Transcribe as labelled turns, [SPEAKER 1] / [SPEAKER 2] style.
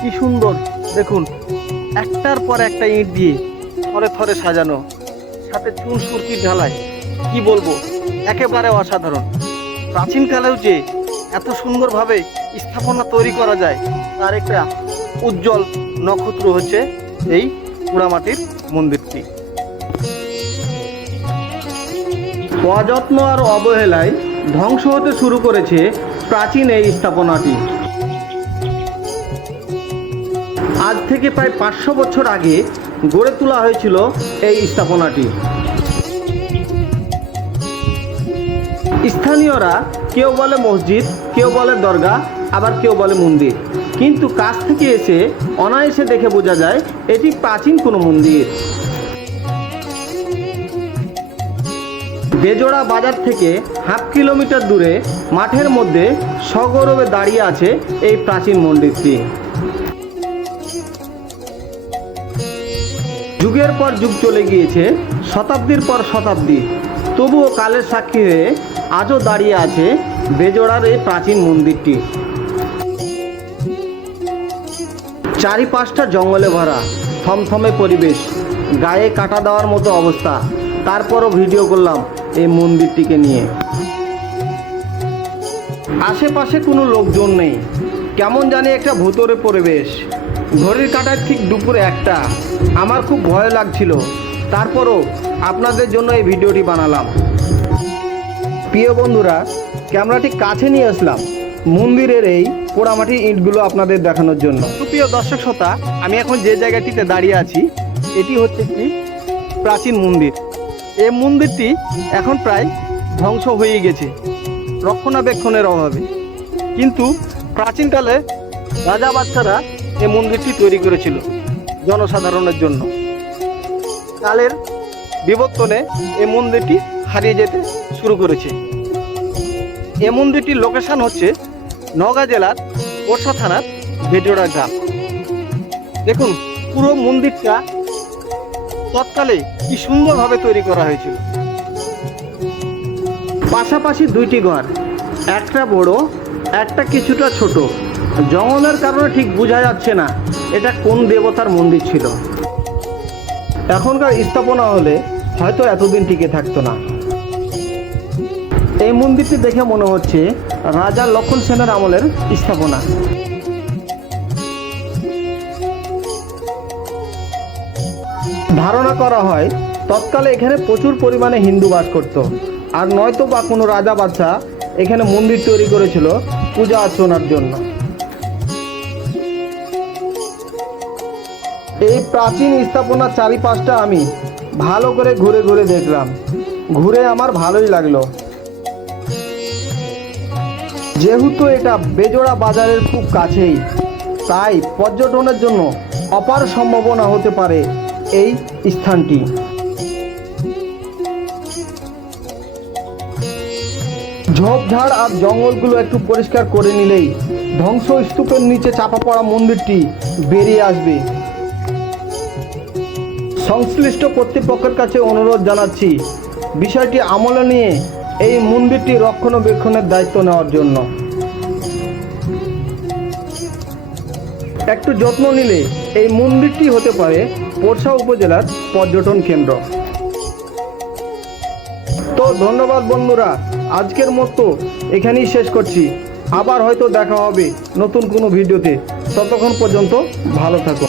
[SPEAKER 1] কি সুন্দর। দেখুন, একটার পর একটা ইট দিয়ে থরে থরে সাজানো, সাথে চুন সুরকির ঢালাই। কি বলব, একেবারে অসাধারণ। প্রাচীনকালেও যে এত সুন্দরভাবে স্থাপনা তৈরি করা যায়, তার একটা উজ্জ্বল নক্ষত্র হচ্ছে এই পোড়ামাটির মন্দিরটি। অযত্ন আর অবহেলায় ধ্বংস হতে শুরু করেছে প্রাচীন এই স্থাপনাটি। আজ থেকে প্রায় পাঁচশো বছর আগে গড়ে তোলা হয়েছিল এই স্থাপনাটি। স্থানীয়রা কেউ বলে মসজিদ, কেউ বলে দরগা, আবার কেউ বলে মন্দির। কিন্তু কাছ থেকে এসে অনায়াসে দেখে বোঝা যায়, এটি প্রাচীন কোনো মন্দির। বেজোড়া বাজার থেকে হাফ কিলোমিটার দূরে মাঠের মধ্যে সগৌরবে দাঁড়িয়ে আছে এই প্রাচীন মন্দিরটি। যুগের পর যুগ চলে গিয়েছে, শতাব্দীর পর শতাব্দী। তবুও কালের সাক্ষী হয়ে আজও দাঁড়িয়ে আছে বেজোড়ার এই প্রাচীন মন্দিরটি। চারিপাশটা জঙ্গলে ভরা, থমথমে পরিবেশ, গায়ে কাটা দেওয়ার মতো অবস্থা। তারপরও ভিডিও করলাম এই মন্দিরটিকে নিয়ে। আশেপাশে কোনো লোকজন নেই। কেমন জানি একটা ভূতরে পরিবেশ। ঘড়ির কাটায় ঠিক দুপুরে একটা। আমার খুব ভয় লাগছিল। তারপরও আপনাদের জন্য এই ভিডিওটি বানালাম। প্রিয় বন্ধুরা ক্যামেরাটি কাছে নিয়ে আসলাম মন্দিরের এই পোড়ামাটির ইটগুলো আপনাদের দেখানোর জন্য। প্রিয় দর্শক শ্রোতা, আমি এখন যে জায়গাটিতে দাঁড়িয়ে আছি, এটি হচ্ছে একটি প্রাচীন মন্দির। এই মন্দিরটি এখন প্রায় ধ্বংস হয়ে গেছে, রক্ষণাবেক্ষণের অভাবে। কিন্তু প্রাচীনকালে রাজা বাচ্চারা এই মন্দিরটি তৈরি করেছিল জনসাধারণের জন্য। কালের বিবর্তনে এই মন্দিরটি হারিয়ে যেতে শুরু করেছে। এই মন্দিরটির লোকেশান হচ্ছে নওগাঁ জেলার বর্ষা থানার বেজোড়া গ্রাম। দেখুন, পুরো মন্দিরটা তৎকালে কি সুন্দরভাবে তৈরি করা হয়েছিল। পাশাপাশি দুইটি ঘর, একটা বড়, একটা কিছুটা ছোট। জঙ্গলের কারণে ঠিক বোঝা যাচ্ছে না এটা কোন দেবতার মন্দির ছিল। এখনকার স্থাপনা হলে হয়তো এতদিন টিকে থাকতো না। এই মন্দিরটি দেখে মনে হচ্ছে রাজা লক্ষণ সেনের আমলের স্থাপনা। ধারণা করা হয়, তৎকালে এখানে প্রচুর পরিমাণে হিন্দু বাস করত। আর নয়তো বা কোনো রাজা বাচ্চা এখানে মন্দির তৈরি করেছিল পূজা অর্চনার জন্য। এই প্রাচীন স্থাপনার চারিপাশটা আমি ভালো করে ঘুরে ঘুরে দেখলাম। ঘুরে আমার ভালোই লাগল। যেহেতু এটা বেজোড়া বাজারের খুব কাছেই, তাই পর্যটনের জন্য অপার সম্ভাবনা হতে পারে এই স্থানটি। ঝোপঝাড় আর জঙ্গলগুলো একটু পরিষ্কার করে নিলেই ধ্বংস স্তূপের নিচে চাপা পড়া মন্দিরটি বেরিয়ে আসবে। সংশ্লিষ্ট কর্তৃপক্ষের কাছে অনুরোধ জানাচ্ছি বিষয়টি আমলে নিয়ে এই মন্দিরটি রক্ষণাবেক্ষণের দায়িত্ব নেওয়ার জন্য। একটু যত্ন নিলে এই মন্দিরটি হতে পারে পোরশা উপজেলার পর্যটন কেন্দ্র। তো ধন্যবাদ বন্ধুরা, আজকের মতো এখানেই শেষ করছি। আবার হয়তো দেখা হবে নতুন কোনো ভিডিওতে। ততক্ষণ পর্যন্ত ভালো থাকো